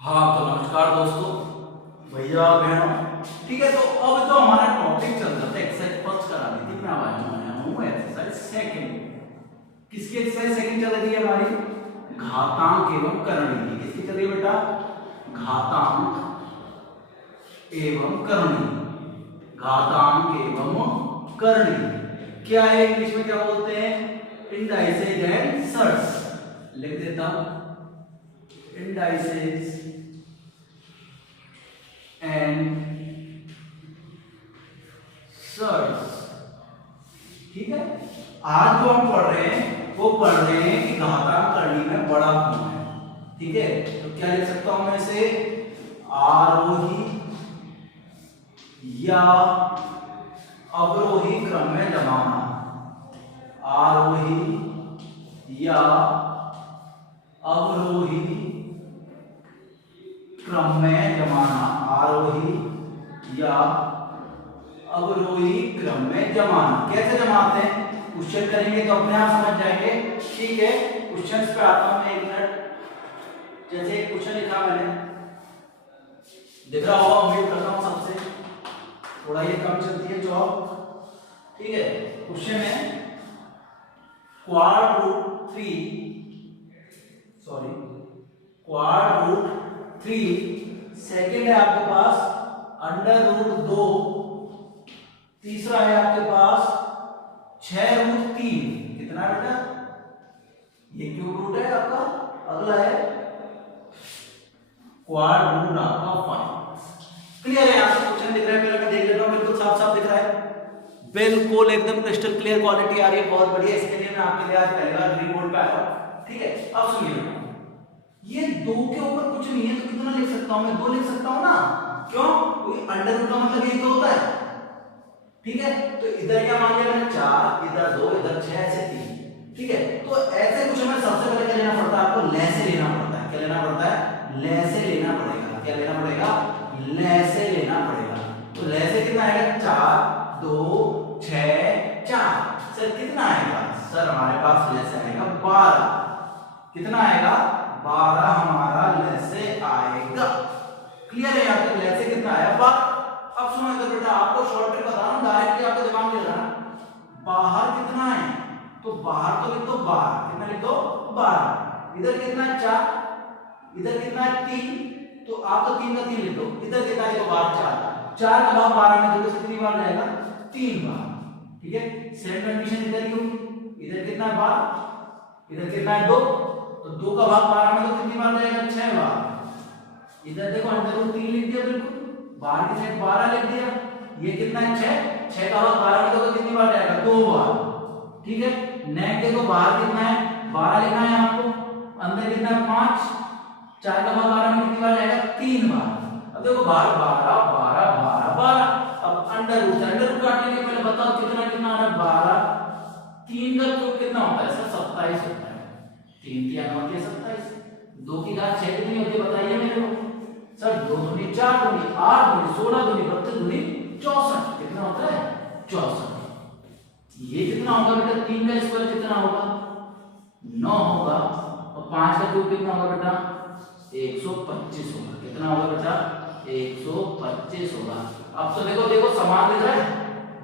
हाँ तो नमस्कार दोस्तों, भैया बहनों। ठीक है, तो अब जो हमारा टॉपिक चल रहा था एक्सरसाइज फर्स्ट करा दी थी, मैं आया हूँ एक्सरसाइज सेकंड। किसकी एक्सरसाइज सेकंड चल रही है हमारी? घातांक एवं करणी की। किसकी चल रही है बेटा? घातांक एवं करणी। घातांक एवं करणी क्या है? इंग्लिश में क्या बोलते हैं? Indices and surds. लिख देता हूं, इंडाइसेज एंड सर्स। ठीक है, आज जो हम पढ़ रहे हैं वो पढ़ रहे हैं कि घातांक करणी में बड़ा कौन है। ठीक है, तो क्या लिख सकता हूं मैं इसे? आरोही या अवरोही क्रम में जमाना। आरोही या अवरोही क्रम में जमाना। आरोही या अवरोही क्रम में जमाना। कैसे जमाते हैं? क्वेश्चन करेंगे तो अपने आप समझ जाएंगे। ठीक है, क्वेश्चन पे आता हूं मैं, एक मिनट। जैसे एक क्वेश्चन लिखा मैंने, दिख रहा होगा, उम्मीद करता हूं सबसे। थोड़ा ये कम चलती है चौक। ठीक है, क्वेश्चन है क्वाड रूट 3 सेकेंड है आपके पास अंडर रूट 2, तीसरा है आपके पास 6 रूट 3। कितना है बेटा? ये क्यूब रूट है आपका। अगला है क्वाड रूट आपका 5। क्लियर है? यहां से क्वेश्चन दिख रहा है, पहले मैं देख लेता हूं। बिल्कुल साफ साफ दिख रहा है, बिल्कुल एकदम क्रिस्टल क्लियर क्वालिटी आ रही है। बहुत बढ़िया। इसके लिए मैं आपके लिए आज पहली बार ग्रीन बोर्ड पे आया हूं। ठीक है, अब सुनिए, ये 2 के ऊपर कुछ नहीं है तो कितना लिख सकता हूं मैं? 2 लिख सकता हूं ना। क्यों? क्योंकि अंडर रूट का मतलब यही तो होता है। ठीक है, तो इधर क्या मान लिया मैंने? 4, इधर 2, इधर 6, ऐसे 3। ठीक है, तो ऐसे कुछ हमें सबसे पहले क्या लेना पड़ता है? आपको ले से लेना पड़ता है। क्या लेना पड़ता है? ले से लेना पड़ेगा। क्या लेना पड़ेगा? ले से लेना पड़ेगा। तो ले से कितना आएगा? 4, 2, 6, 4। सर कितना आएगा? सर हमारे पास ले से आएगा 12। कितना आएगा? 12 हमारा ले से आएगा। क्लियर है? यहाँ तक ले से कितना आया? 12। अब सुनो इधर बेटा, आपको शॉर्टकट बता रहा हूं, डायरेक्टली आपके दिमाग में लगा। बाहर कितना है? तो बाहर तो लिख दो 12। कितना लिख दो? 12। इधर कितना है? 4। इधर कितना है? 3। तो आप तो 3 का 3 लिख दो। इधर कितना है? तो बाहर 4। 4 का भाग 12 में दोगे तो कितनी बार जाएगा? 3 बार। ठीक है, सेम कंडीशन इधर की होगी। इधर कितना है? 12। इधर कितना है? 2। तो 2 का भाग 12 में तो कितनी बार जाएगा? 6 बार। इधर देखो अंडर रूट 3 लिख दिया, बिल्कुल बाहर की साइड 12 लिख दिया। ये कितना है? 6। 6 का भाग 12 में तो कितनी बार जाएगा? 2 बार। ठीक है, नेक्स्ट देखो बाहर कितना है? 12 लिखना है आपको। अंदर कितना है? 5। 4 का भाग 12 में कितनी बार जाएगा? 3 बार। अब देखो बाहर 12 12 12 12। अब अंडर रूट काटने के पहले बताओ कितना कितना आ रहा है? 12। 3 का क्यूब कितना होता है? सर 27 होता है। 3 की घात होती है 27। 2 की घात 6 कितनी होती है बताइए मेरे को? सर 2 दूनी 4 दूनी 8 दूनी 16 दूनी 32 दूनी 64। कितना होता है? 64। ये कितना होगा बेटा? 3 का स्क्वायर कितना होगा? 9 होगा। और 5 का क्यूब कितना होगा बेटा? 125 होगा। कितना होगा बेटा? 125 होगा। अब तो देखो समान दिख रहा है।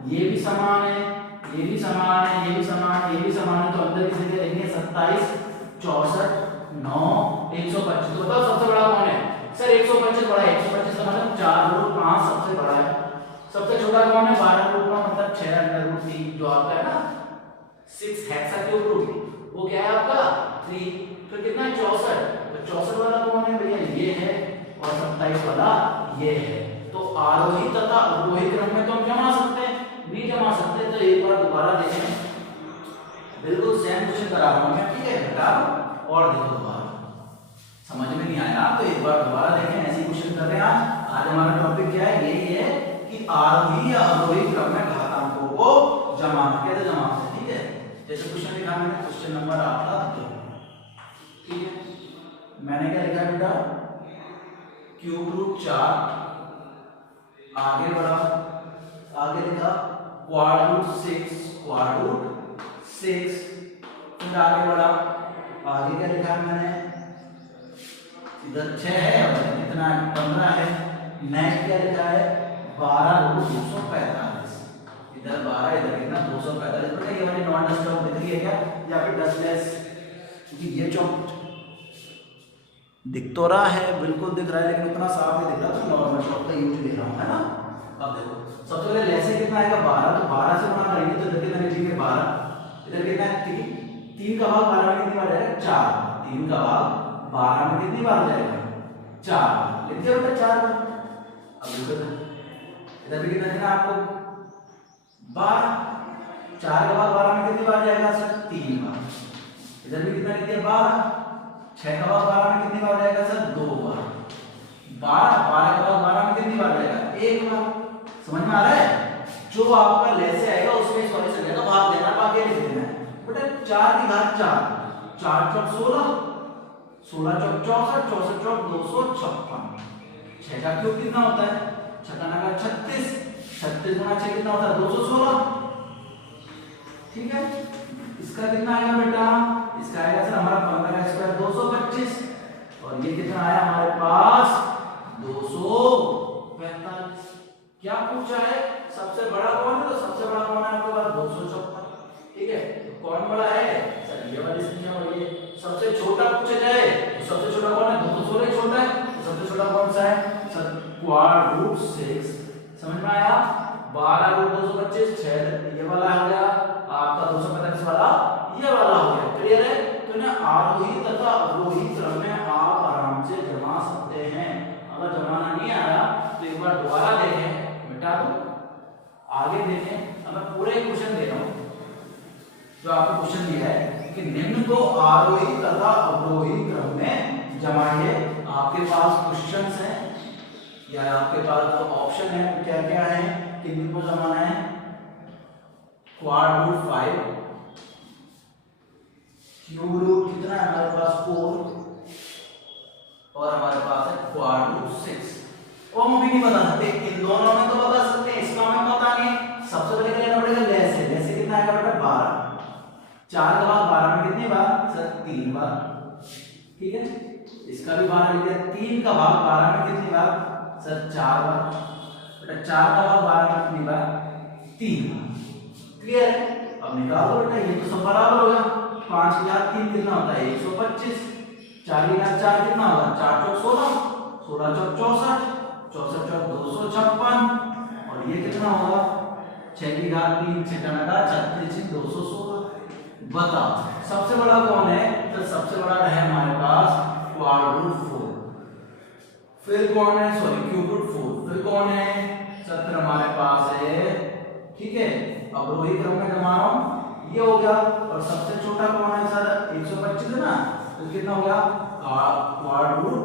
ये भी समान है, ये भी समान है, ये भी समान है, ये भी समान है। तो अंदर की जगह लेंगे 27, 64, 9, 125। तो बताओ सबसे बड़ा कौन है? सर 125 बड़ा है। 125 का मतलब 4 रूट 5 सबसे बड़ा है। सबसे छोटा कौन है? 12 रूट का मतलब 6 अंडर रूट 3 जो आपका है ना 6 हेक्साक्यूब रूट, वो क्या है आपका? 3। तो कितना है? 64। तो 64 वाला कौन है भैया? ये है। और 27 वाला ये है। तो आरोही तथा अवरोही क्रम में तो हम जमा सकते हैं, नहीं जमा सकते तो एक बार दोबारा देखें। बिल्कुल सेम क्वेश्चन करा रहा हूं मैं। ठीक है बेटा, और देखो दोबारा। समझ में नहीं आया तो एक बार दोबारा देखें। ऐसे क्वेश्चन कर रहे हैं आज हमारा टॉपिक क्या है? यही है कि आरोही या अवरोही क्रम में घातांकों को जमाना। कैसे जमाते हैं? ठीक है, जैसे क्वेश्चन लिखा मैंने, क्वेश्चन नंबर आपका 2। ठीक है, मैंने क्या लिखा बेटा? Cube root 4। आगे बढ़ा, आगे लिखा क्वाड रूट 6। Quad root 6। फिर आगे बढ़ा, आगे क्या लिखा है मैंने? इधर 6 है और कितना 15 है। नेक्स्ट क्या लिखा है 12 रूट 245, इधर 12 इधर कितना 245। बेटा ये वाली नॉन डस्ट चौक दिख रही है क्या, या फिर डस्टलेस, क्योंकि ये चौक दिख तो रहा है, बिल्कुल दिख रहा है, लेकिन उतना साफ नहीं दिख रहा, तो नॉर्मल चौक का यूज ले रहा हूँ, है ना। अब देखो सबसे पहले लेसे कितना आएगा 12, तो 12 से गुणा करेंगे तो इधर कितना लिखेंगे 12, इधर कितना है 3, 3 का भाग 12 में कितनी बार जाएगा 4, 3 का भाग 12 में कितनी बार जाएगा 4, लिख दिया बेटा 4 बार। अब देखो इधर भी कितना देना आपको 12, 4 का भाग 12 में कितनी बार जाएगा सर 3 बार, इधर भी कितना लिख दिया 12, 6 का भाग 12 में कितनी बार जाएगा सर 2 बार, 12 का भाग 12 में कितनी बार जाएगा 1 बार। समझ में आ रहा है, जो आपका लेसे आएगा उसमें सॉरी से जाएगा भाग देना, बाकी लिख देना है बेटा 4 की घात 4, 4 चौक 16, 16 चौक 64, 64 चौक 256, 6 का क्यूब कितना होता है 6 का 36, 36 गुना 6 कितना होता है 216, ठीक है। इसका कितना आएगा बेटा, इसका आएगा सर हमारा 15 का स्क्वायर 225, और ये कितना आया हमारे पास 245। क्या पूछा है सबसे बड़ा कौन है, तो सबसे बड़ा कौन है आपके पास 254, ठीक है। तो कौन बड़ा है सर ये वाली संख्या बड़ी है। सबसे छोटा पूछा जाए तो सबसे छोटा कौन है 216 ही छोटा है, तो सबसे छोटा कौन सा है सर क्वाड रूट 6। समझ में आया, 12 रूट 225, 6 ये वाला हो गया आपका 245 वाला, ये वाला हो गया, क्लियर है। तो ना आरोही तथा अवरोही क्रम में आप आराम से जमा सकते हैं, अगर जमाना नहीं आया तो एक बार दोबारा देखें, मिटा दो, आगे देखें। अब मैं पूरे क्वेश्चन दे रहा हूं, जो आपको क्वेश्चन दिया है कि निम्न को आरोही तथा अवरोही क्रम में जमाइए। आपके पास क्वेश्चंस हैं या आपके पास जो ऑप्शन है क्या क्या है, किन को जमाना है, क्वाड रूट 5, क्यूब रूट कितना है हमारे पास 4, और हमारे पास है क्वाड रूट 6। और हम भी नहीं बता सकते, इन दोनों में तो बता सकते हैं, इसका हमें पता नहीं। सबसे पहले क्या लेना पड़ेगा लेसे, लेसे कितना आएगा बेटा 12, 4 का भाग 12 में कितनी बार सर 3 बार, ठीक है। इसका भी 12 लिख दिया, 3 का भाग 12 में कितनी बार सर 4 बार, बेटा 4 का भाग 12 में कितनी बार 3 बार, क्लियर है। अब निकाल दो बेटा, ये तो सब बराबर होगा, 5 की घात 3 कितना होता है 125, 4 की घात 4 कितना होगा 4 चौक 16, 16 चौक 64, 64 चौक 256, और ये कितना होगा 6 की घात 3, 6 का 36, 216। बताओ सबसे बड़ा कौन है, तो सबसे बड़ा है हमारे पास क्वाड रूट 4, फिर कौन है सॉरी क्यूब रूट 4, फिर कौन है सर फिर हमारे पास है, ठीक है। अवरोही क्रम में जमा रहा हूं, ये हो गया। और सबसे छोटा कौन है सर 125 है ना, तो कितना हो गया क्वाड रूट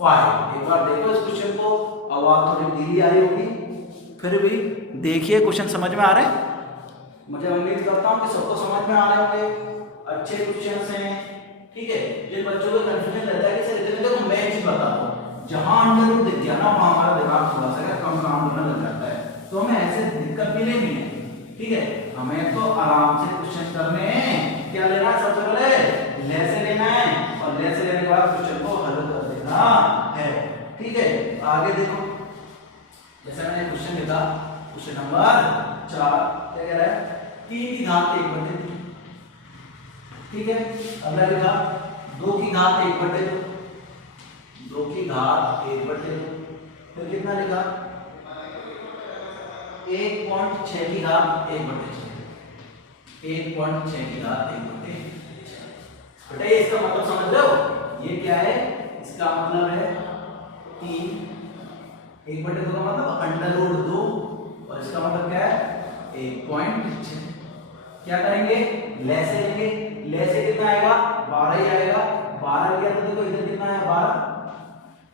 5। एक बार देखो इस क्वेश्चन को, अब आप थोड़ी धीरे आ रही होगी, फिर भी देखिए क्वेश्चन समझ में आ रहे हैं, मुझे उम्मीद करता हूं कि सबको समझ में आ रहे होंगे, अच्छे क्वेश्चंस हैं, ठीक है। जिन बच्चों को कंफ्यूजन रहता है कि सर इतने देखो मैं एक चीज बताता हूं, जहां अंडर रूट दिख गया ना वहां हमारा दिमाग थोड़ा सा कम काम करने लग जाता है, तो हमें ऐसे दिक्कत मिलेगी नहीं, ठीक है। हमें तो आराम से क्वेश्चन करने हैं, क्या लेना है सबसे पहले लेसे लेना है, और लेसे लेने के बाद क्वेश्चन को हल कर देना है, ठीक है। आगे देखो जैसा मैंने क्वेश्चन लिखा, क्वेश्चन नंबर 4 क्या कह रहा है 3 की घात 1/2, ठीक है। अगला लिखा 2 की घात 1/2, 2 की घात 1/2, फिर कितना लिखा 1.6 की घात 1/6, 1.6 की घात 1/6। बेटा ये इसका मतलब समझ रहे हो, ये क्या है, इसका मतलब है 3, 1/2 का मतलब अंडर रूट 2, और इसका मतलब क्या है 1.6। क्या करेंगे लेसे लेंगे, लेसे कितना आएगा 12 ही आएगा, 12 लिया तो देखो इधर कितना है 12,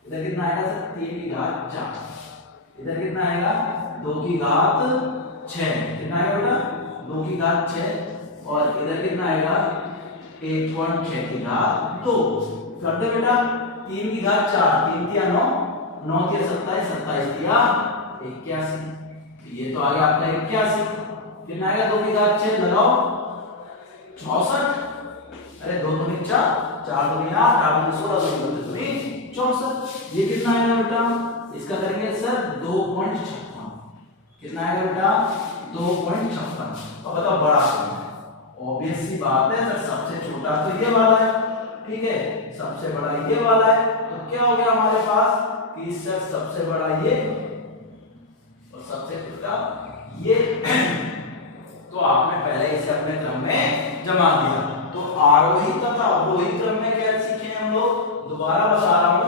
इधर कितना आएगा सर 3 की घात 4, इधर कितना आएगा 2 की घात 6, कितना आएगा बेटा 2 की घात 6, और इधर कितना आएगा 1.6 की घात 2। करते बेटा 3 की घात 4, 3 तिया 9, 9 तिया 27, 27 तिया 81, ये तो आ गया आपका 81। कितना आएगा 2 की घात 6 लगाओ 64, अरे 2 दूनी 4, 4 दूनी 8, 8 दूनी 16, 2 दूनी 64, ये कितना आएगा बेटा, इसका करेंगे सर 2.56। कितना आएगा बेटा, 2.56। अब बताओ बड़ा कौन है? ऑब्वियस सी बात है सर, सबसे छोटा तो ये वाला है, ठीक है, सबसे बड़ा ये वाला है। तो क्या हो गया हमारे पास कि सर सबसे बड़ा ये और सबसे छोटा ये। तो आपने पहले इसे अपने क्रम में जमा दिया। तो आरोही तथा अवरोही क्रम में क्या सीखे हम लोग, दोबारा बता रहा हूं,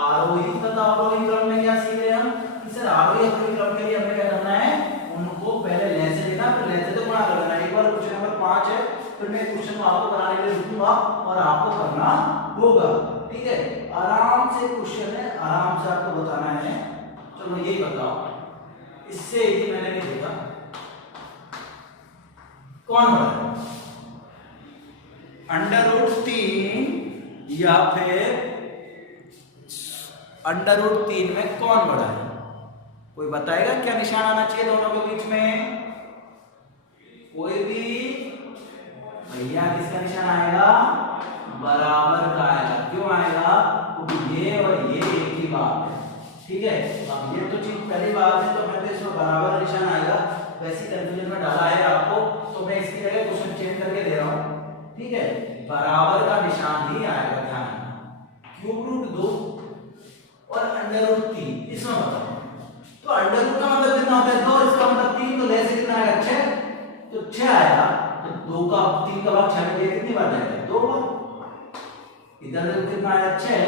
आरोही तथा अवरोही क्रम में क्या सीख रहे हैं हम कि सर आरोही अवरोही क्रम के लिए हमें क्या करना है, उनको पहले ले से लेना, फिर ले से गुणा कर देना। एक बार क्वेश्चन नंबर 5 है, फिर मैं क्वेश्चन को आपको कराने के लिए रुकूंगा और आपको करना होगा, ठीक है। आराम से क्वेश्चन है, आराम से आपको बताना है। चलो यही बताओ, इससे ही मैंने नहीं देखा कौन बड़ा है, √3 या फिर √3 में कौन बड़ा है? कोई बताएगा क्या निशान आना चाहिए दोनों के बीच में? कोई भी भैया, किसका निशान आएगा? बराबर का आएगा। क्यों आएगा? क्योंकि ये और ये एक ही बात है, ठीक है। अब ये तो चीज पहली बात है, तो मैं तो इसमें बराबर निशान आएगा, वैसी कंफ्यूजन में डाला है आपको, तो मैं इसकी जगह क्वेश्चन चेंज करके दे रहा हूं, ठीक है। बराबर का निशान ही आएगा, ध्यान रखना। √2 और √3 इसमें बताओ, तो √2 का मतलब कितना होता है 2, इसका मतलब 3, तो ले से कितना आएगा 6, तो 6 आएगा। तो 2 का 3 का भाग 6 में दिया कितनी बार जाएगा? 2 बार। इधर देखो कितना आया 6,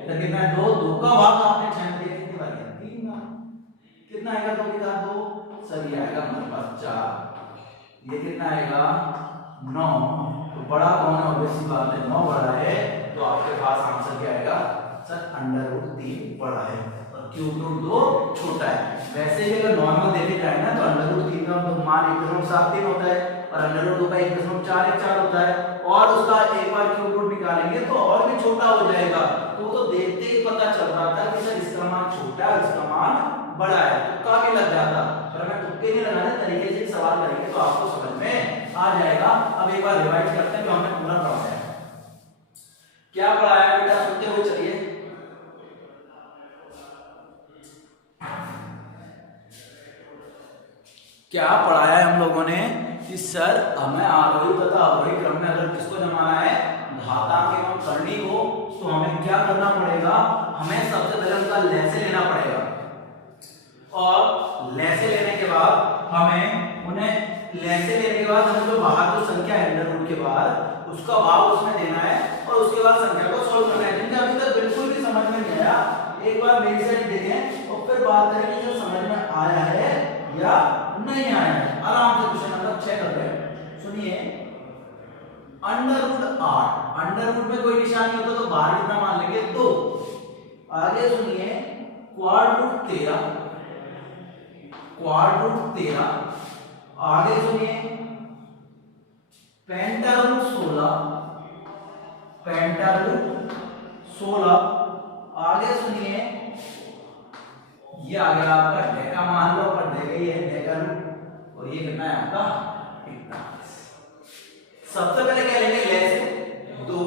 इधर कितना है 2, 2 का भाग आपने 6 में दिया कितनी बार दिया? 3 बार। कितना आएगा 2 की घात 2? सर ये आएगा हमारे पास 4। ये कितना आएगा 9। तो बड़ा कौन है? ऑब्वियस सी बात है 9 बड़ा है, तो आपके पास आंसर क्या आएगा सर? √3 बड़ा है और √2 छोटा है। वैसे भी अगर नॉर्मल देखे जाए ना, तो √3 का मान 1.73 होता है और √2 का 1.44 होता है, और उसका एक बार √2 निकालेंगे तो और भी छोटा हो जाएगा। तो देखते ही पता चल रहा था कि सर इसका मान छोटा है, इसका मान बड़ा है, तुक्का भी लग जाता। पर मैं तुक्के नहीं लगाने, तरीके से सवाल करेंगे तो आपको समझ में आ जाएगा। अब एक बार रिवाइज करते हैं जो हमने पूरा पढ़ाया है। क्या पढ़ाया बेटा, सुनते हुए चलिए। क्या पढ़ाया है हम लोगों ने कि सर हमें आरोही तथा अवरोही क्रम में अगर किसको जमाना है, घातांक एवं करनी को, तो हमें क्या करना पड़ेगा? हमें सबसे पहले उनका लैसे लेना पड़ेगा, और लैसे लेने के बाद हमें उन्हें लैसे लेने के बाद हमें जो बाहर जो संख्या है √2 के बाद उसका भाव उसमें देना है, और उसके बाद संख्या को सॉल्व करना है। जिनका अभी तक बिल्कुल भी समझ में नहीं आया, एक बार मेरी साइड देखें और फिर बात करेंगे जो समझ में आया है या नहीं आया है। आराम से क्वेश्चन नंबर 6 करते हैं, सुनिए। √8, अंडर रूट में कोई निशान नहीं होता तो बाहर कितना मान लेंगे 2। आगे सुनिए, √13, आगे सुनिए पेंटा√16, आगे सुनिए ये आ गया आपका डेका, मान लो पर डेका ही है डेका रूट, और ये कितना है आपका 41। सबसे पहले क्या लेंगे लैसे 2,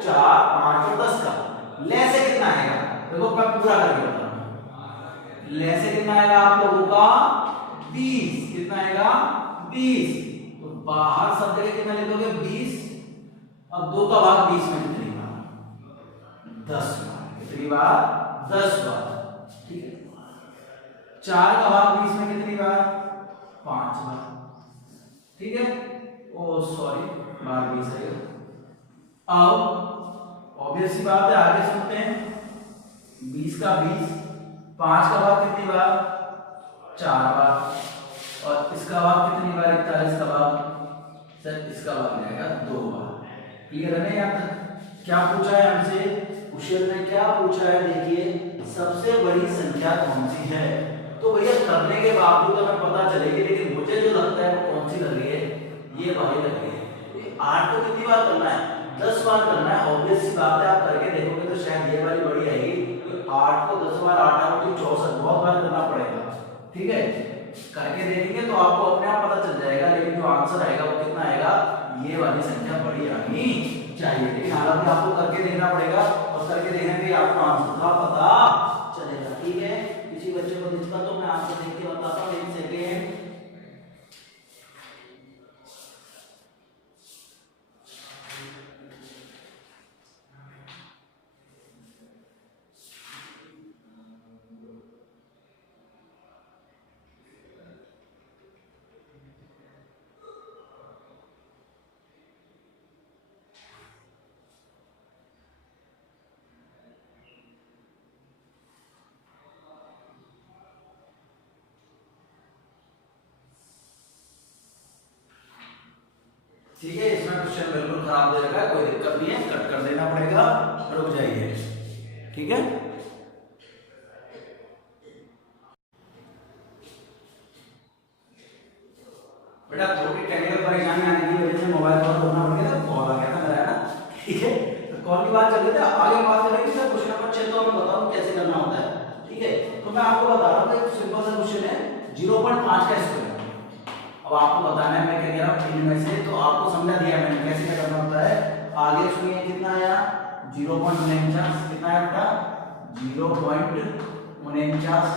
4, 5 और 10 का लैसे कितना आएगा? देखो मैं पूरा करके बता रहा हूं। लैसे कितना आएगा आप लोगों का 20। कितना आएगा 20। तो बाहर सब जगह कितना ले दोगे 20। अब 2 का भाग 20 में कितनी बार? 10 बार। कितनी बार? 10 बार, ठीक है। 4 का भाग 20 में कितनी बार? 5 बार, ठीक है। ओ सॉरी, बार 20 है। अब ऑब्वियस सी बात है, आगे सुनते हैं। 20 का 20, 5 का भाग कितनी बार? 4 बार, और इसका भाग कितनी बार? 41 का भाग सर इसका भाग जाएगा 2 बार। क्लियर है ना? यहाँ तक क्या पूछा है हमसे क्वेश्चन में? क्या पूछा है देखिए, सबसे बड़ी संख्या कौन सी है? तो भैया करने के बावजूद हमें पता चलेगी, लेकिन मुझे जो लगता है वो कौन सी लग रही है, ये वाली लग रही है। 8 को कितनी बार करना है? 10 बार करना है। ऑब्वियस सी बात है, आप करके देखोगे तो शायद ये वाली बड़ी आएगी। तो 8 को 10 बार, 8 8 64 बहुत बार करना पड़ेगा, ठीक है। करके देखेंगे तो आपको अपने आप पता चल जाएगा, लेकिन जो आंसर आएगा वो कितना आएगा? ये वाली संख्या बड़ी आनी चाहिए। लेकिन हालांकि आपको करके देखना पड़ेगा और करके देखने पे आपको आंसर का पता चलेगा। ठीक है, किसी बच्चे को दिक्कत तो मैं आपको देख के बताता हूँ। एक सेकेंड। ठीक है, इसमें क्वेश्चन बिल्कुल खराब दे रखा है, कोई दिक्कत नहीं है, कट कर देना पड़ेगा, रुक जाइए। ठीक है, बेटा थोड़ी टेक्निकल परेशानी आने की वजह से मोबाइल कॉल करना पड़ गया था, कॉल आ गया था मेरा, है ना। ठीक है, तो कॉल की बात चल रही थी, आगे बात करेंगे सर क्वेश्चन नंबर 6 तो मैं बताऊं कैसे करना होता है। ठीक है, तो मैं आपको बता रहा हूं, एक सिंपल सा क्वेश्चन है 0.5 का स्क्वायर। अब आपको बताना है मैं क्या कह रहा हूं इनमें से, तो आपको समझा दिया मैंने कैसे क्या करना होता है। आगे सुनिए कितना आया 0.49, कितना आया बेटा 0.49।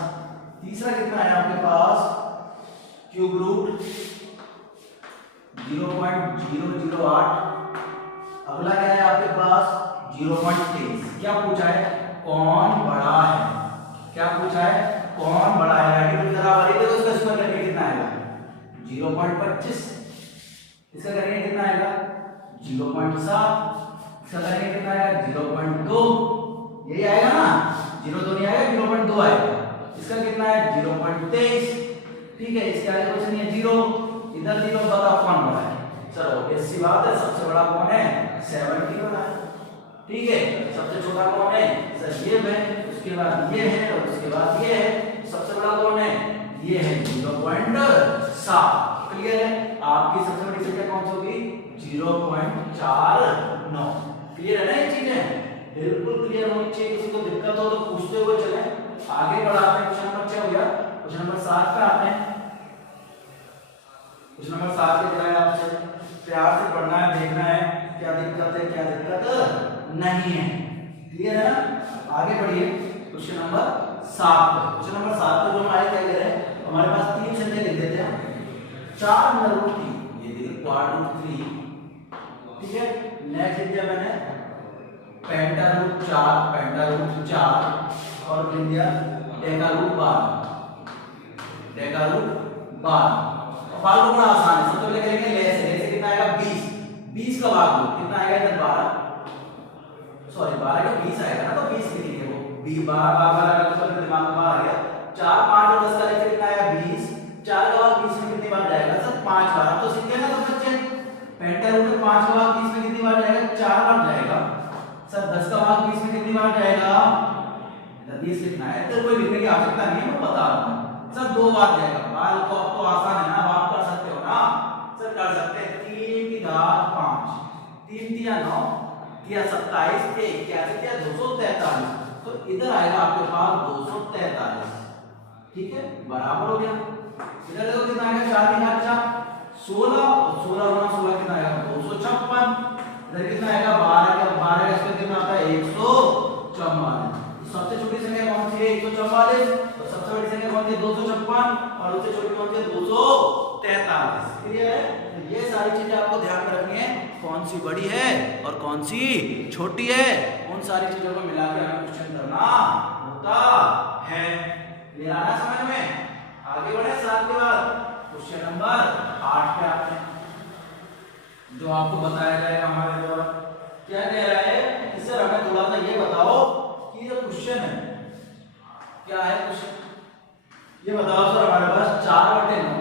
तीसरा कितना आया आपके पास क्यूब रूट 0.008। अगला क्या है आपके पास 0.23। क्या पूछा है, कौन बड़ा है, क्या पूछा है, कौन बड़ा है। राइट बराबर है, तो इसका स्क्वायर करके कितना आएगा 0.25। इसका करेंगे कितना आएगा 0.7। इसका करेंगे कितना आएगा 0.2। यही आएगा ना, 0 तो नहीं आएगा, 0.2 आएगा। इसका कितना है 0.23। ठीक है, इसके आगे कुछ नहीं है 0, इधर 0, बताओ कौन बड़ा है। चलो ऐसी बात है, सबसे बड़ा कौन है 70 बड़ा है। ठीक है, सबसे छोटा कौन है सर ये है, उसके बाद ये है और उसके बाद ये है। सबसे बड़ा कौन है, ये है 0.7। क्लियर है, आपकी सबसे बड़ी संख्या कौन सी होगी 0.49। क्लियर है ना ये चीजें, बिल्कुल क्लियर होनी चाहिए। किसी को दिक्कत हो तो पूछते हुए चलें। आगे बढ़ाते हैं, क्वेश्चन नंबर 6 हो गया, क्वेश्चन नंबर 7 पे आते हैं। क्वेश्चन नंबर 7 पे क्या है, आपसे प्यार से पढ़ना है, देखना है क्या दिक्कत है क्या दिक्कत नहीं है। क्लियर है ना, आगे बढ़िए क्वेश्चन नंबर 7 पे। क्वेश्चन नंबर 7 पे जो हमारे क्या कह रहे हैं, हमारे पास 3 संख्या लिख देते हैं 4 √ 3, ये देखिए क्वाड रूट 3। ठीक है, नेक्स्ट लिख दिया मैंने पेंटा रूट 4 और लिख दिया डेका रूट 12। भाग लो बड़ा आसान है, सबसे पहले करेंगे ले से कितना आएगा 20 का भाग दो कितना आएगा इधर 12, सॉरी 12 का 20 आएगा ना, तो 20 लिखेंगे वो 12 तो दिमाग में आ गया। 4 5 और 10 का लेकर कितना आया 20, 4 का भाग 20 में कितनी बार जाएगा सर 5 बार। तो सीखे ना तो बच्चे, पेंटा रूट 5 का भाग 20 में कितनी बार जाएगा 4 बार जाएगा। सर 10 का भाग 20 में कितनी बार जाएगा, इधर 20 कितना है, तो कोई लिखने की आवश्यकता नहीं है, मैं बता रहा हूं सर 2 बार जाएगा। बाल को आपको आसान है ना, आप कर सकते हो ना सर, कर सकते हैं 3 की घात 5, 3 तिया 9 तिया 27 के 81 तिया 243, तो इधर आएगा आपके पास 243। ठीक है, बराबर हो गया। इधर देखो कितना आएगा 4 की घात 4 16 और 16 गुना 16 कितना आएगा 256। इधर कितना आएगा 12 का 12 इसका कितना आता है 144। सबसे छोटी संख्या कौन सी है 144, और सबसे बड़ी संख्या कौन सी है 256, और उससे छोटी कौन सी है 243। क्लियर है, तो ये सारी चीजें आपको ध्यान में रखनी है, कौन सी बड़ी है और कौन सी छोटी है, उन सारी चीजों को मिला के हमें क्वेश्चन करना होता है। क्लियर आना समझ में, आगे बढ़े। साथ के बाद क्वेश्चन नंबर 8 पे आते हैं, जो आपको बताया जाएगा हमारे द्वारा। क्या कह रहा है कि सर हमें थोड़ा सा ये बताओ कि ये क्वेश्चन है क्या है क्वेश्चन, ये बताओ सर हमारे पास 4/9,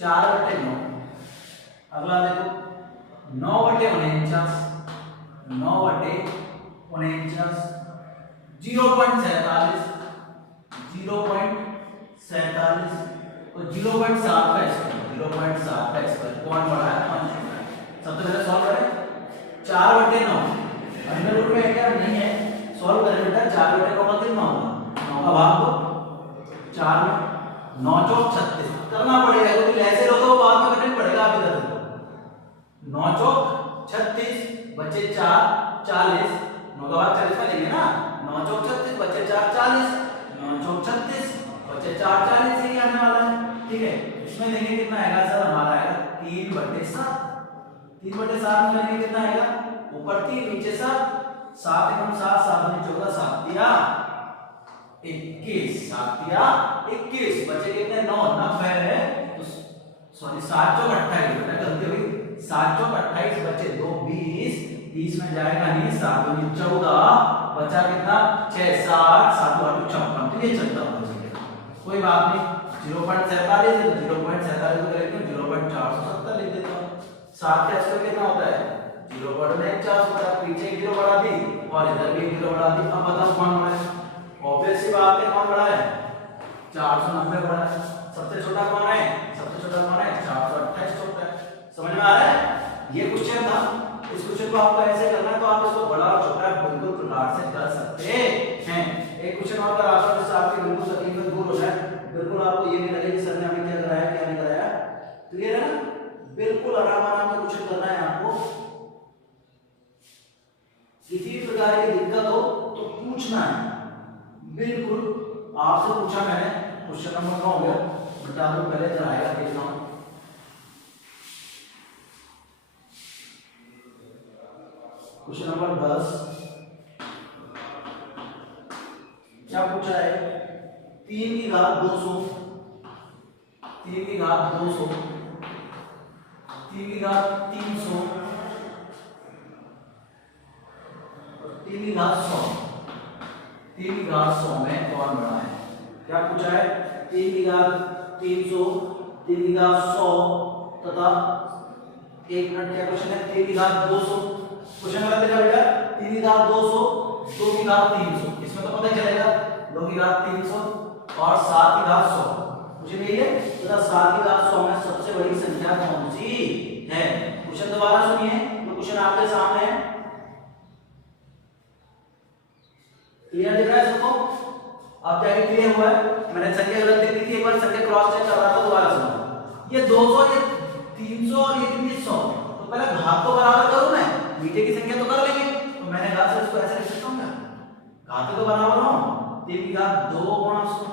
4/9। अगला देखो 9/49, 9/49, 0.47, 0.47 और 0.7 का स्क्वायर, 0.7 का स्क्वायर कौन बड़ा है कौन छोटा है। सबसे पहले सॉल्व करें 4/9, अंडर रूट में क्या नहीं है, सॉल्व करें बेटा 4/9 का कितना होगा 9 का भाग दो 4 में 9 चौक 36 करना पड़ेगा, क्योंकि ऐसे लोगों को बाद में करना पड़ेगा। आप इधर देखो बचे 4 40, 9 का भाग 40 में लेंगे ना, 9 चौक 36 बचे 4 40, 9 चौक 36 बचे 4 40, यही आने वाला है। ठीक है, इसमें देंगे कितना आएगा सर, हमारा आएगा 3/7। 3/7 में लेंगे कितना आएगा, ऊपर 3 नीचे 7, 7 एकम 7, 7 दूनी 14, 7 तिया 21, 7 तिया 21, बचे कितने 9, 90 है तो सॉरी 7 चौक 28, बेटा गलती हुई, 7 चौक 28 बचे 2 20, 20 में जाएगा नहीं, 7 दूनी 14, बचा कितना 6 7, 7 2 8 56, तो ये चलता होगा, कोई बात नहीं। 0.47 है तो 0.47 को करेंगे 0.470 लिख देता हूं। 7 का स्क्वायर कितना होता है 0.4 होता है, पीछे 0 बढ़ा दी और इधर भी 0 बढ़ा दी। अब बताओ कौन बड़ा है, ऑब्वियस सी बात है कौन बड़ा है, 490 बड़ा है। सबसे छोटा कौन है, सबसे छोटा कौन है 428 छोटा है। समझ में आ रहा है, ये क्वेश्चन था। इस क्वेश्चन को आपको ऐसे करना है तो आप इसको बड़ा और छोटा बिल्कुल प्रकार से कर सकते हैं। एक क्वेश्चन और कराता हूं जिससे आपकी बिल्कुल तकलीफ दूर हो जाए, बिल्कुल आपको ये नहीं लगे कि सर ने हमें क्या कराया क्या नहीं कराया। क्लियर है ना, बिल्कुल आराम से क्वेश्चन करना है आपको। किसी प्रकार की दिक्कत हो तो पूछना है, बिल्कुल आपसे पूछा मैंने। क्वेश्चन नंबर 9 हो गया, बता दो पहले इधर आएगा, देखता हूं क्वेश्चन नंबर 10 क्या पूछा है, 3 की घात 200, 3 की घात 200, 3 की घात 300 और 3 की घात 100, 3 की घात 100 में कौन बड़ा है। क्या पूछा है, 3 की घात 300, 3 की घात 100 तथा 1 मिनट क्या क्वेश्चन है, 3 की घात 200। क्वेश्चन गलत लिखा बेटा, 3 की घात 200, 2 की घात 300, इसमें तो पता ही चलेगा 2 की घात 300 और 7 की घात 100। मुझे नहीं है तथा 7 की घात 100 में सबसे बड़ी संख्या कौन सी है। क्वेश्चन दोबारा सुनिए, तो क्वेश्चन आपके सामने है, क्लियर दिख रहा है सबको, अब जाके क्लियर हुआ है। मैंने संख्या गलत लिख दी थी, एक बार संख्या क्रॉस चेक कर रहा था, दोबारा सुनो। ये 200, ये 300 और ये कितनी 100, तो पहले घात को बराबर करूं मैं, मीठे की संख्या तो कर लेंगे, तो मैंने घात से इसको ऐसे लिख सकता हूं क्या, घात तो बराबर हो, 3 की घात 2 गुणा 100,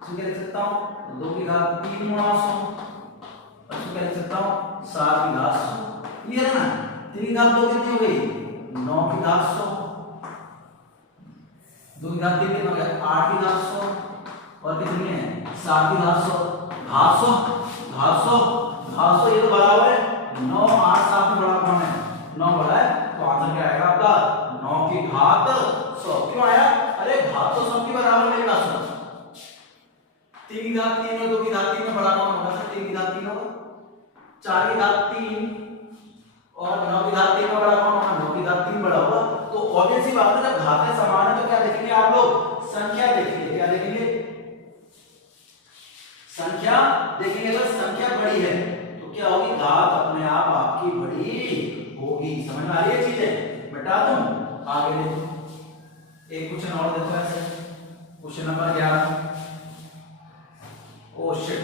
इसको क्या लिख सकता हूं 2 की घात 3 गुणा 100, और इसको क्या लिख सकता हूं 7 की घात 100। क्लियर है ना, 3 की घात 2 कितनी हो गई 9 की घात 100, 2 की घात 3 कितनी हो गया 8 की घात 100 और कितनी है 7 की घात 100, घात 100 घात 100 घात 100, ये तो बराबर है 9 8 7 में बड़ा कौन है 9 बड़ा है, तो आंसर क्या आएगा आपका 9 की घात 100। क्यों आया, अरे घात तो 100 की बराबर मेरी बात सुनो, 3 की घात 3 और 2 की घात 3 में बड़ा कौन होगा सर, 3 की घात 3 होगा, 4 की घात 3 और 9 की घात 3 में बड़ा कौन होगा, 9 की घात 3 बड़ा होगा। तो ऑब्वियस सी बात है, जब घातें समान है तो क्या देखेंगे आप लोग, संख्या देखेंगे, क्या देखेंगे संख्या देखेंगे। अगर संख्या बड़ी है तो क्या होगी, घात अपने आप आपकी बड़ी होगी। समझ में आ रही है चीजें, बता दूं आगे देखो, एक क्वेश्चन और देखो ऐसे, क्वेश्चन नंबर 11। ओ शिट,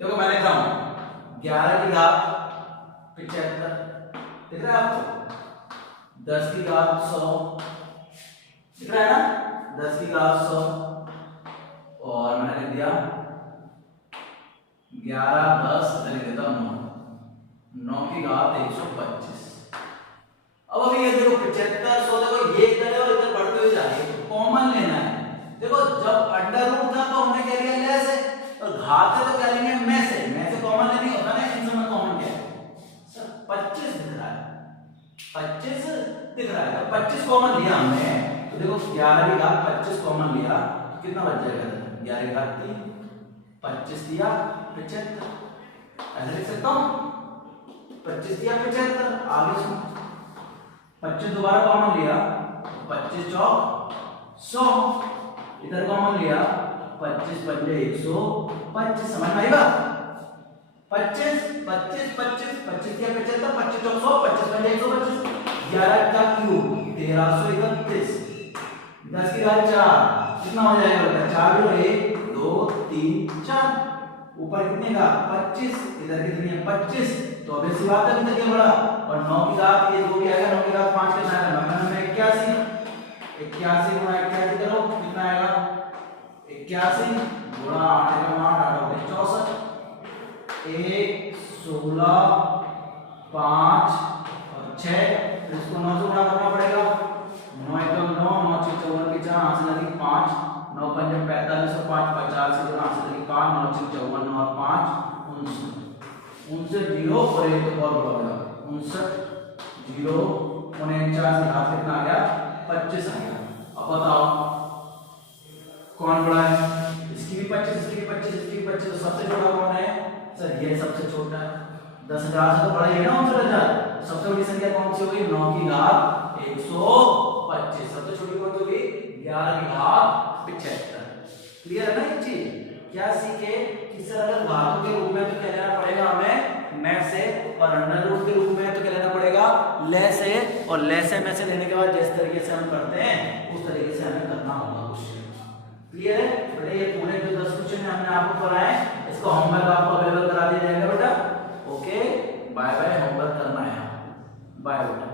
देखो मैं लिख रहा हूं 11 की घात 75, दिख रहा है आपको, 10 की घात 100 दिख रहा है ना, 10 की घात 100 और मैंने लिख दिया 11 10 लिख देता हूं 9 की घात 125। अब अभी ये देखो 75 100, देखो ये इधर है और इधर बढ़ते हुए जा रही है, तो कॉमन लेना है। देखो जब अंडर रूट था तो हमने क्या लिया लेस है, और घात है तो क्या लेंगे में से कॉमन लेनी होता है ना, इन सब में कॉमन क्या है सर 25 दिख रहा है, 25 दिख रहा है, तो 25 कॉमन लिया हमने, तो देखो 11 की घात 25 कॉमन लिया तो कितना बच जाएगा, 11 की घात 3, 25 दिया 75, ऐसे लिख सकता हूं 25 दिया 75। आगे सुन, 25 दोबारा कॉमन लिया, 25 चौक 100, इधर कॉमन लिया 25 पंजे 125। समझ में आई बात, 25 25 25 25 दिया 75, 25 चौक 100, 25 पंजे 125, 11 का क्यूब 1331, 10 की घात 4 कितना हो जाएगा, 4 1 2 3 4, ऊपर कितने का 25, इधर कितनी है 25, तो अब इसी बात है अभी तक ये बड़ा, और 9 की घात ये 2 भी आएगा, 9 की घात 5 कितना आएगा, 9 में 81, 81 गुणा 81 करो कितना आएगा 81 गुणा 8 का 8 हो गया 64, 1 16 5 और 6, इसको 9 से गुणा करना पड़ेगा, 9 एकम 9, 9 6 54 की 4 हाथ से लगी 5, 9 5 45 और 5 50 से गुणा हाथ से लगी 5, 9 6 54 9 और 5 59 0 और एक और बढ़ गया 59 0 49 की घात कितना आ गया 25 आ गया। अब बताओ कौन बड़ा है, इसकी भी 25 इसकी भी 25 इसकी भी 25, तो सबसे छोटा कौन है सर, ये सबसे छोटा है, 10,000 से तो बड़ा ही है ना 69,000, सबसे बड़ी संख्या कौन सी होगी 9 की घात 125, सबसे छोटी कौन सी होगी 11 की घात 75। क्लियर है ना ये चीज, क्या सीखे कि सर अगर घातों के रूप में तो क्या लेना पड़ेगा हमें में से, और अंडर रूट के रूप में तो क्या लेना पड़ेगा ले से, और ले से में से लेने के बाद जिस तरीके से हम करते हैं उस तरीके से हमें करना होगा क्वेश्चन। क्लियर है बेटा, ये पूरे जो 10 क्वेश्चन हमने आपको कराए इसका होमवर्क आपको अवेलेबल करा दिया जाएगा बेटा। ओके बाय बाय, होमवर्क करना है, बाय बेटा।